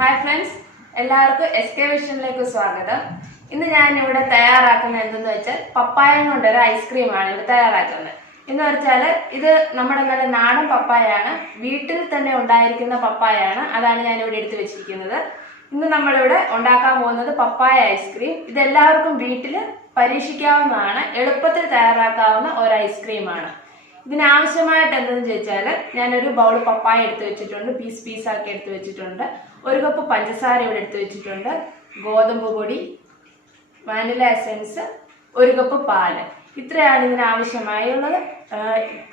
Hi friends എല്ലാവർക്കും S K വിഷനിലേക്ക് സ്വാഗതം. ഇന്ന് ഞാൻ ഇവിടെ തയ്യാറാക്കുന്നത് എന്തെന്ന് വെച്ചാൽ പപ്പായം ഒരു ഐസ്ക്രീമാണ് ഇവിടെ തയ്യാറാക്കുന്നത്. എന്ന് വെച്ചാൽ ഇത് നമ്മുടെ നല്ല നാടൻ പപ്പായാണ്. വീട്ടിൽ തന്നെ ഉണ്ടായിരിക്കുന്ന പപ്പായാണ്. അതാണ് ഞാൻ ഇവിടെ എടുത്തു വെച്ചിരിക്കുന്നത്. ഇന്ന് നമ്മളിവിടെ ഉണ്ടാക്കാൻ പോകുന്നത് പപ്പായ ഐസ്ക്രീം ഇത് എല്ലാവർക്കും വീട്ടിൽ പരീക്ഷിക്കാവുന്നതാണ്. എളുപ്പത്തിൽ തയ്യാറാക്കാവുന്ന ഒരു ഐസ്ക്രീമാണ് ഇതിനാവശ്യമായിട്ട് എന്തെന്ന് ചോദിച്ചാൽ ഞാനൊരു ബൗൾ പപ്പായ എടുത്തു വെച്ചിട്ടുണ്ട്. പീസ് പീസാക്കി എടുത്തു വെച്ചിട്ടുണ്ട്. ഒരു കപ്പ് പഞ്ചസാര ഇവിടെ എടുത്ത് വെച്ചിട്ടുണ്ട്. ഗോതമ്പ് പൊടി വാനില എസൻസ് ഒരു കപ്പ് പാൽ. ഇത്രയാണ് ഇതിന് ആവശ്യമായുള്ളത്.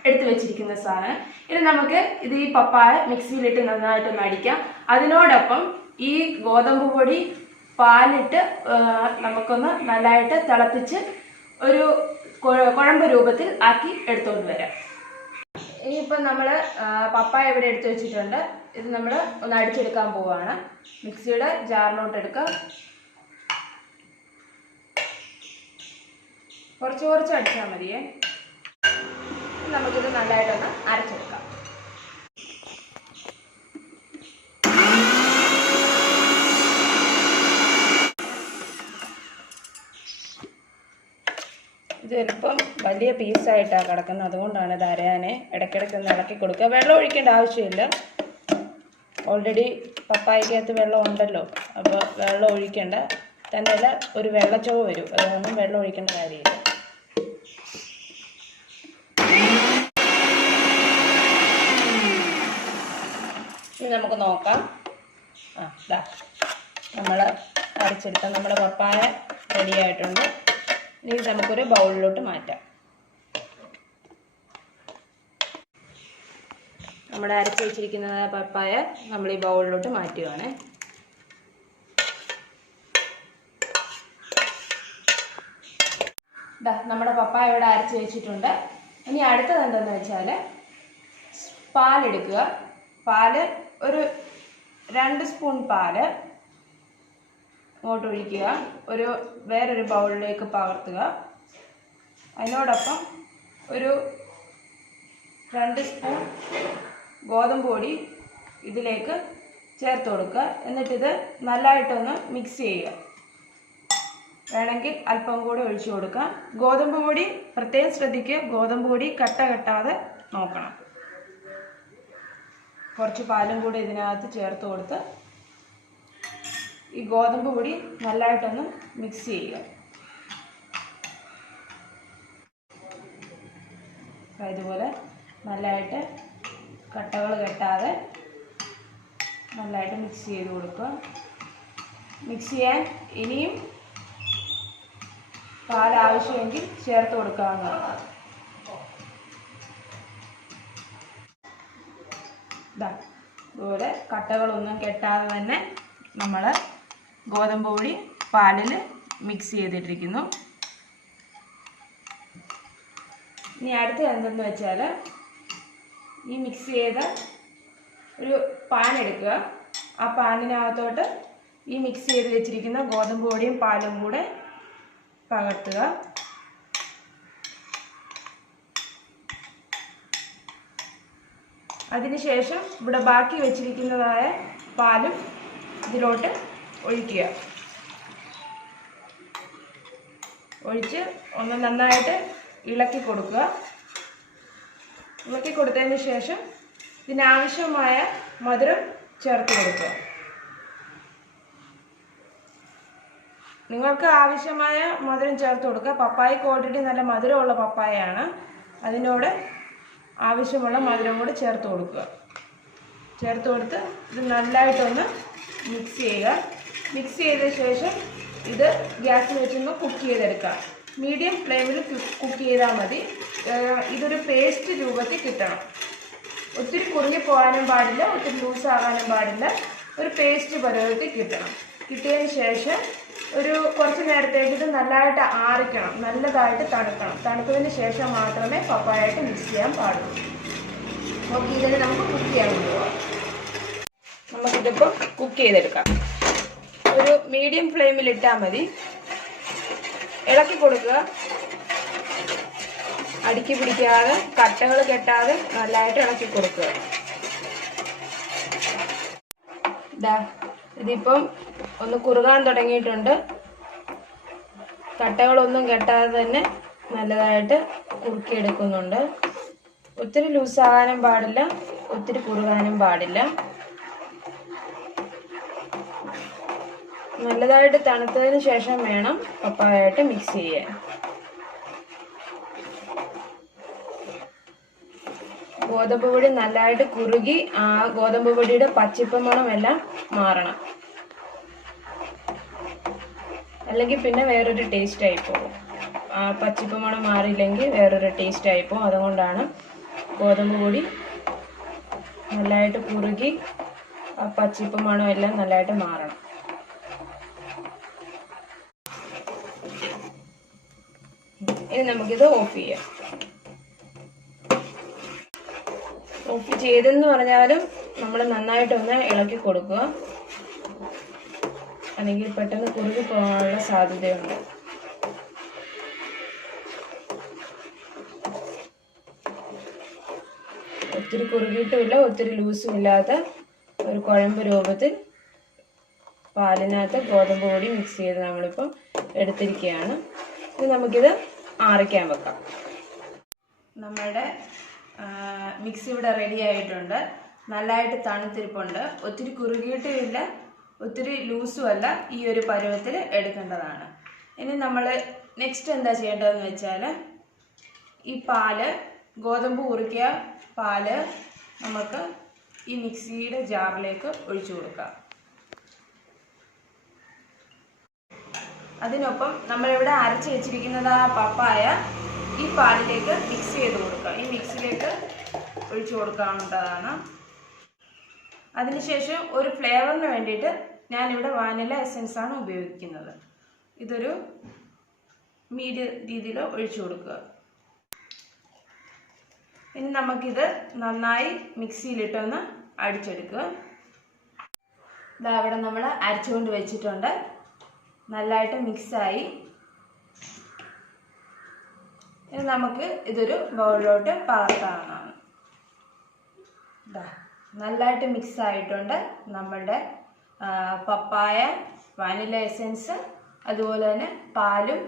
എടുത്തു വെച്ചിരിക്കുന്ന സാധനം. ഇനി നമുക്ക് ഇത് ഈ പപ്പായ മിക്സിയിലിട്ട് നന്നായിട്ടൊന്ന് അടിക്കാം. അതിനോടൊപ്പം ഈ ഗോതമ്പ് പൊടി പാലിട്ട് നമുക്കൊന്ന് നല്ലതായിട്ട് തിളപ്പിച്ച് ഒരു കുഴമ്പ് രൂപത്തിൽ ആക്കി എടുത്തുകൊണ്ട് വരാം. ഇനിയിപ്പോൾ നമ്മൾ പപ്പായ ഇവിടെ എടുത്തു വെച്ചിട്ടുണ്ട്. ഇത് നമ്മൾ ഒന്ന് അടിച്ചെടുക്കാൻ പോവുകയാണ് മിക്സിയുടെ ജാറിലോട്ട് എടുക്കാം. കുറച്ച് കുറച്ച് അടിച്ചാൽ മതിയേ. നമുക്കിത് നല്ലതായിട്ടൊന്ന് അരച്ചെടുക്കാം. ഇത് ചിലപ്പം വലിയ പീസായിട്ടാണ് കിടക്കുന്നത്. അതുകൊണ്ടാണ് ഇത് അരയാനെ ഇടയ്ക്കിടയ്ക്ക് ഒന്ന് ഇളക്കി കൊടുക്കുക. വെള്ളം ഒഴിക്കേണ്ട ആവശ്യമില്ല. ഓൾറെഡി പപ്പായക്കകത്ത് വെള്ളം ഉണ്ടല്ലോ. അപ്പോൾ വെള്ളം ഒഴിക്കേണ്ട. തന്നെയല്ല ഒരു വെള്ളച്ചോവ് വരും. അതൊന്നും വെള്ളം ഒഴിക്കേണ്ട കാര്യമില്ല. നമുക്ക് നോക്കാം. ആ ഇതാ നമ്മൾ അരച്ചെടുത്ത നമ്മുടെ പപ്പായ റെഡി ആയിട്ടുണ്ട്. ഇനി ഇത് നമുക്കൊരു ബൗളിലോട്ട് മാറ്റാം. നമ്മൾ അരച്ച് വെച്ചിരിക്കുന്ന പപ്പായ നമ്മൾ ഈ ബൗളിലോട്ട് മാറ്റുകയാണ് നമ്മുടെ പപ്പായ ഇവിടെ അരച്ച് വെച്ചിട്ടുണ്ട്. ഇനി അടുത്തത് എന്തെന്ന് വെച്ചാൽ പാലെടുക്കുക പാൽ ഒരു രണ്ട് സ്പൂൺ പാൽ ഇങ്ങോട്ട് ഒഴിക്കുക ഒരു വേറൊരു ബൗളിലേക്ക് പകർത്തുക. അതിനോടൊപ്പം ഒരു രണ്ട് സ്പൂൺ ഗോതമ്പ് പൊടി ഇതിലേക്ക് ചേർത്ത് കൊടുക്കുക. എന്നിട്ടിത് നല്ലതായിട്ടൊന്ന് മിക്സ് ചെയ്യുക. വേണമെങ്കിൽ അല്പം കൂടി ഒഴിച്ചു കൊടുക്കാം ഗോതമ്പ് പൊടി പ്രത്യേകം ശ്രദ്ധിക്കുക. ഗോതമ്പ് പൊടി കട്ട കെട്ടാതെ നോക്കണം. കുറച്ച് പാലും കൂടി ഇതിനകത്ത് ചേർത്ത് കൊടുത്ത് ഈ ഗോതമ്പ് പൊടി നല്ലതായിട്ടൊന്ന് മിക്സ് ചെയ്യുക. ഇതുപോലെ നല്ലതായിട്ട് കട്ടകൾ കെട്ടാതെ നല്ലതായിട്ട് മിക്സ് ചെയ്ത് കൊടുക്കുക. മിക്സ് ചെയ്യാൻ ഇനിയും പാൽ ആവശ്യമെങ്കിൽ ചേർത്ത് കൊടുക്കാവുന്നതാണ്. ഇതാ ഇതുപോലെ കട്ടകളൊന്നും കെട്ടാതെ തന്നെ നമ്മൾ ഗോതമ്പ് പൊടി പാലിൽ മിക്സ് ചെയ്തിട്ടിരിക്കുന്നു. ഇനി അടുത്ത എന്തെന്ന് വെച്ചാൽ ഈ മിക്സ് ചെയ്ത ഒരു പാൻ എടുക്കുക. ആ പാനിനകത്തോട്ട് ഈ മിക്സ് ചെയ്ത് വെച്ചിരിക്കുന്ന ഗോതമ്പ് പൊടിയും പാലും കൂടെ പകർത്തുക. അതിനുശേഷം ഇവിടെ ബാക്കി വെച്ചിരിക്കുന്നതായ പാലും ഇതിലോട്ട് ഒഴിക്കുക. ഒഴിച്ച് ഒന്ന് നന്നായിട്ട് ഇളക്കി കൊടുക്കുക. ഇളക്കി കൊടുത്തതിന് ശേഷം ഇതിനാവശ്യമായ മധുരം ചേർത്ത് കൊടുക്കുക. നിങ്ങൾക്ക് ആവശ്യമായ മധുരം ചേർത്ത് കൊടുക്കുക. പപ്പായ കോട്ടിട്ട് നല്ല മധുരമുള്ള പപ്പായയാണ്. അതിനോട് ആവശ്യമുള്ള മധുരം കൂടി ചേർത്ത് കൊടുക്കുക. ചേർത്ത് കൊടുത്ത് ഇത് നല്ലതായിട്ടൊന്ന് മിക്സ് ചെയ്യുക. മിക്സ് ചെയ്ത ശേഷം ഇത് ഗ്യാസിൽ വെച്ചൊന്ന് കുക്ക് ചെയ്തെടുക്കാം. മീഡിയം ഫ്ലെയിമിൽ കുക്ക് ചെയ്താൽ മതി. ഇതൊരു പേസ്റ്റ് രൂപത്തിൽ കിട്ടണം. ഒത്തിരി കുറുകി പോകാനും പാടില്ല ഒത്തിരി ലൂസ് ആകാനും പാടില്ല. ഒരു പേസ്റ്റ് പരുവത്തിൽ കിട്ടണം. കിട്ടിയതിന് ശേഷം ഒരു കുറച്ച് നേരത്തേക്ക് ഇത് നല്ലതായിട്ട് ആറിക്കണം. നല്ലതായിട്ട് തണുക്കണം. തണുത്തതിന് ശേഷം മാത്രമേ പപ്പായായിട്ട് മിക്സ് ചെയ്യാൻ പാടുള്ളൂ. ഓക്കെ ഇതിന് നമുക്ക് കുക്ക് ചെയ്യാൻ പോവാം നമുക്കിതിപ്പോൾ കുക്ക് ചെയ്തെടുക്കാം. ഒരു മീഡിയം ഫ്ലെയിമിൽ ഇട്ടാൽ മതി. ഇളക്കി കൊടുക്കുക. അടുക്കി പിടിക്കാതെ കട്ടകൾ കെട്ടാതെ നല്ലതായിട്ട് ഇളക്കി കൊടുക്കുക. ഇതാ ഇതിപ്പം ഒന്ന് കുറുകാൻ തുടങ്ങിയിട്ടുണ്ട്. കട്ടകളൊന്നും കെട്ടാതെ തന്നെ നല്ലതായിട്ട് കുറുക്കിയെടുക്കുന്നുണ്ട്. ഒത്തിരി ലൂസാകാനും പാടില്ല ഒത്തിരി കുറുകാനും പാടില്ല. നല്ലതായിട്ട് തണുത്തതിന് ശേഷം വേണം പപ്പായായിട്ട് മിക്സ് ചെയ്യാൻ. ഗോതമ്പ് പൊടി നല്ലതായിട്ട് കുറുകി ആ ഗോതമ്പ് പൊടിയുടെ പച്ചിപ്പ് മണമെല്ലാം മാറണം. അല്ലെങ്കിൽ പിന്നെ വേറൊരു ടേസ്റ്റ് ആയി പോകും. ആ പച്ചപ്പ് മണം മാറിയില്ലെങ്കിൽ വേറൊരു ടേസ്റ്റ് ആയി പോകും. അതുകൊണ്ടാണ് ഗോതമ്പ് പൊടി നല്ലതായിട്ട് കുറുകി ആ പച്ചപ്പ് മണം എല്ലാം നല്ലതായിട്ട് മാറണം. ഇനി നമുക്കിത് ഓഫ് ചെയ്യാം. ഓഫ് ചെയ്തെന്ന് പറഞ്ഞാലും നമ്മൾ നന്നായിട്ടൊന്ന് ഇളക്കി കൊടുക്കുക. അല്ലെങ്കിൽ പെട്ടെന്ന് കുറുകി പോകാനുള്ള സാധ്യതയുണ്ട്. ഒത്തിരി കുറുകിയിട്ടുമില്ല ഒത്തിരി ലൂസും ഇല്ലാത്ത ഒരു കുഴമ്പ് രൂപത്തിൽ പാലിനകത്ത് ഗോതമ്പ് പൊടി മിക്സ് ചെയ്ത് നമ്മളിപ്പം എടുത്തിരിക്കുകയാണ്. ഇനി നമുക്കിത് ആറിക്കാൻ വെക്കാം. നമ്മുടെ മിക്സി ഇവിടെ റെഡി ആയിട്ടുണ്ട്. നല്ലതായിട്ട് തണുത്തിരിപ്പുണ്ട്. ഒത്തിരി കുറുകിയിട്ടുമില്ല ഒത്തിരി ലൂസുമല്ല. ഈ ഒരു പരുവത്തിൽ എടുക്കേണ്ടതാണ്. ഇനി നമ്മൾ നെക്സ്റ്റ് എന്താ ചെയ്യേണ്ടതെന്ന് വെച്ചാൽ ഈ പാൽ ഗോതമ്പ് കുറുക്കിയ പാൽ നമുക്ക് ഈ മിക്സിയുടെ ജാറിലേക്ക് ഒഴിച്ചു കൊടുക്കാം. അതിനൊപ്പം നമ്മളിവിടെ അരച്ച് വെച്ചിരിക്കുന്നത് ആ പപ്പായ ഈ പാലിലേക്ക് മിക്സ് ചെയ്ത് കൊടുക്കുക ഈ മിക്സിലേക്ക് ഒഴിച്ചു കൊടുക്കാവുന്നതാണ്. അതിനുശേഷം ഒരു ഫ്ലേവറിന് വേണ്ടിയിട്ട് ഞാനിവിടെ വാനില എസൻസ് ആണ് ഉപയോഗിക്കുന്നത്. ഇതൊരു മീഡിയം രീതിയിൽ ഒഴിച്ചു കൊടുക്കുക. ഇനി നമുക്കിത് നന്നായി മിക്സിയിലിട്ടൊന്ന് അടിച്ചെടുക്കുക. ഇതാ ഇവിടെ നമ്മൾ അരച്ചുകൊണ്ട് വെച്ചിട്ടുണ്ട്. നല്ലതായിട്ട് മിക്സായി. ഇനി നമുക്ക് ഇതൊരു ബൗളിലോട്ട് പകർത്താവുന്നതാണ് നല്ലതായിട്ട് മിക്സ് ആയിട്ടുണ്ട് നമ്മളുടെ പപ്പായ വാനില എസൻസ് അതുപോലെ തന്നെ പാലും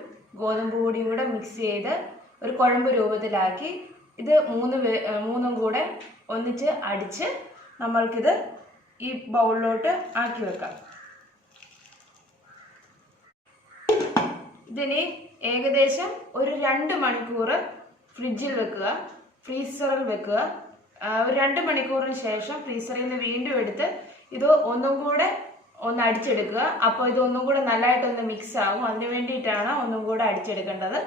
ഗോതമ്പ് പൊടിയും കൂടെ മിക്സ് ചെയ്ത് ഒരു കുഴമ്പ് രൂപത്തിലാക്കി ഇത് മൂന്ന് മൂന്നും കൂടെ ഒന്നിച്ച് അടിച്ച് നമ്മൾക്കിത് ഈ ബൗളിലോട്ട് ആക്കി വെക്കാം. ഇതിനി ഏകദേശം ഒരു രണ്ട് മണിക്കൂർ ഫ്രിഡ്ജിൽ വെക്കുക ഫ്രീസറിൽ വെക്കുക. ഒരു രണ്ട് മണിക്കൂറിന് ശേഷം ഫ്രീസറിൽ നിന്ന് വീണ്ടും എടുത്ത് ഇത് ഒന്നും കൂടെ ഒന്ന് അടിച്ചെടുക്കുക. അപ്പോൾ ഇത് ഒന്നും കൂടെ നല്ലതായിട്ടൊന്ന് മിക്സ് ആവും. അതിന് വേണ്ടിയിട്ടാണ് ഒന്നും കൂടെ അടിച്ചെടുക്കേണ്ടത്.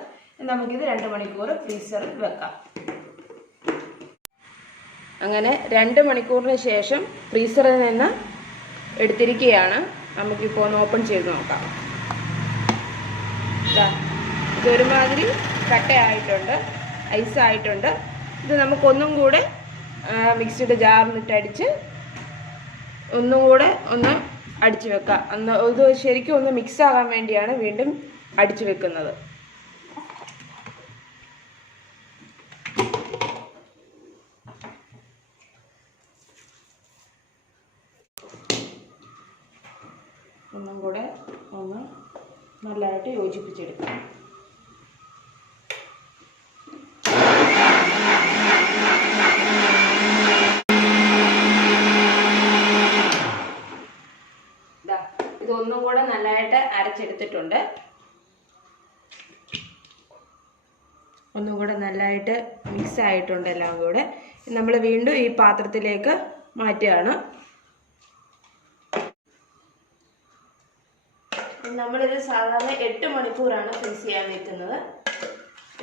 നമുക്കിത് രണ്ട് മണിക്കൂർ ഫ്രീസറിൽ വെക്കാം. അങ്ങനെ രണ്ട് മണിക്കൂറിന് ശേഷം ഫ്രീസറിൽ നിന്ന് എടുത്തിരിക്കുകയാണ്. നമുക്കിപ്പോൾ ഒന്ന് ഓപ്പൺ ചെയ്ത് നോക്കാം. ഇതൊരുമാതിരി കട്ടയായിട്ടുണ്ട് ഐസായിട്ടുണ്ട്. ഇത് നമുക്കൊന്നും കൂടെ മിക്സിയുടെ ജാറിലിട്ട് അടിച്ച് ഒന്നും കൂടെ ഒന്ന് അടിച്ചു വെക്കാം. അന്ന് ഇത് ശരിക്കും ഒന്ന് മിക്സ് ആകാൻ വേണ്ടിയാണ് വീണ്ടും അടിച്ചു വെക്കുന്നത്. ഒന്നും കൂടെ ഒന്ന് നല്ലതായിട്ട് യോജിപ്പിച്ചെടുക്കാം ഇതൊന്നും കൂടെ നല്ലതായിട്ട് അരച്ചെടുത്തിട്ടുണ്ട്. ഒന്നും കൂടെ നല്ലതായിട്ട് മിക്സ് ആയിട്ടുണ്ട് എല്ലാം കൂടെ. നമ്മൾ വീണ്ടും ഈ പാത്രത്തിലേക്ക് മാറ്റുകയാണ്. നമ്മളിത് സാധാരണ എട്ട് മണിക്കൂറാണ് ഫ്രീസ് ചെയ്യാൻ വെക്കുന്നത്.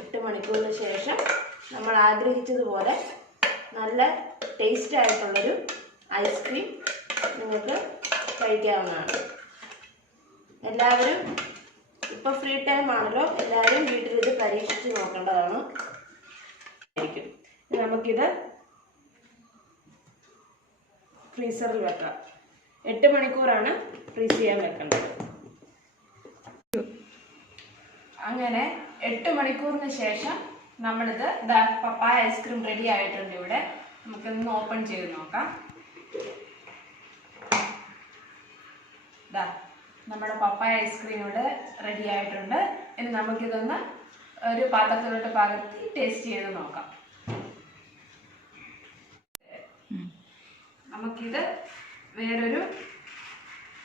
എട്ട് മണിക്കൂറിന് ശേഷം നമ്മൾ ആഗ്രഹിച്ചതുപോലെ നല്ല ടേസ്റ്റ് ആയിട്ടുള്ളൊരു ഐസ്ക്രീം നിങ്ങൾക്ക് കഴിക്കാവുന്നതാണ്. എല്ലാവരും ഇപ്പോൾ ഫ്രീ ടൈം ആണല്ലോ എല്ലാവരും വീട്ടിൽ ഇത് പരീക്ഷിച്ച് നോക്കേണ്ടതാണ്. നമുക്കിത് ഫ്രീസറിൽ വെക്കാം. എട്ട് മണിക്കൂറാണ് ഫ്രീസ് ചെയ്യാൻ വെക്കേണ്ടത്. അങ്ങനെ എട്ട് മണിക്കൂറിന് ശേഷം നമ്മളിത് പപ്പായ ഐസ്ക്രീം റെഡി ആയിട്ടുണ്ട് ഇവിടെ. നമുക്കൊന്ന് ഓപ്പൺ ചെയ്ത് നോക്കാം. ദാ നമ്മുടെ പപ്പായ ഐസ്ക്രീം ഇവിടെ റെഡി ആയിട്ടുണ്ട്. ഇനി നമുക്കിതൊന്ന് ഒരു പാത്രത്തിലോട്ട് പകർത്തി ടേസ്റ്റ് ചെയ്ത് നോക്കാം. നമുക്കിത് വേറൊരു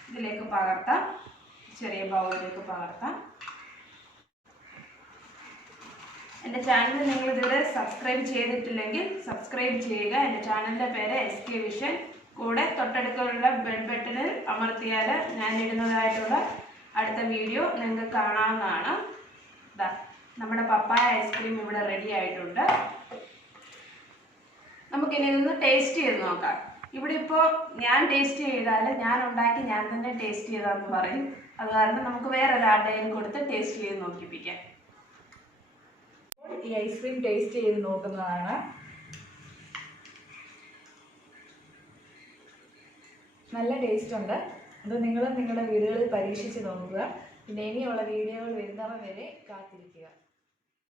ഇതിലേക്ക് പകർത്താം. ചെറിയ ബൗളിലേക്ക് പകർത്താം. എന്റെ ചാനൽ നിങ്ങൾ ഇതുവരെ സബ്സ്ക്രൈബ് ചെയ്തിട്ടില്ലെങ്കിൽ സബ്സ്ക്രൈബ് ചെയ്യുക. എന്റെ ചാനലിന്റെ പേര് എസ് കെ വിഷൻ കൂടെ തൊട്ടടുത്തുള്ള ബെൽ ബട്ടണിൽ അമർത്തിയാൽ ഞാൻ ഇടുന്നതായിട്ടുള്ള അടുത്ത വീഡിയോ നിങ്ങൾക്ക് കാണാവുന്നതാണ് ദാ നമ്മുടെ പപ്പായ ഐസ്ക്രീം ഇവിടെ റെഡി ആയിട്ടുണ്ട്. നമുക്കിനി ഇതൊന്ന് ടേസ്റ്റ് ചെയ്ത് നോക്കാം. ഇവിടെ ഇപ്പോൾ ഞാൻ ടേസ്റ്റ് ചെയ്താൽ ഞാൻ ഉണ്ടാക്കി ഞാൻ തന്നെ ടേസ്റ്റ് ചെയ്താന്ന് പറയും. അത് കാരണം നമുക്ക് വേറെ ഒരാളുടെ കയ്യിൽ കൊടുത്ത് ടേസ്റ്റ് ചെയ്ത് നോക്കിപ്പിക്കാം. ഈ ഐസ്ക്രീം ടേസ്റ്റ് ചെയ്ത് നോക്കുന്നതാണ്. നല്ല ടേസ്റ്റ് ഉണ്ട്. അത് നിങ്ങൾ നിങ്ങളുടെ വീടുകളിൽ പരീക്ഷിച്ച് നോക്കുക. പിന്നെ ഇനിയുള്ള വീഡിയോകൾ വരുന്നവ വരെ കാത്തിരിക്കുക.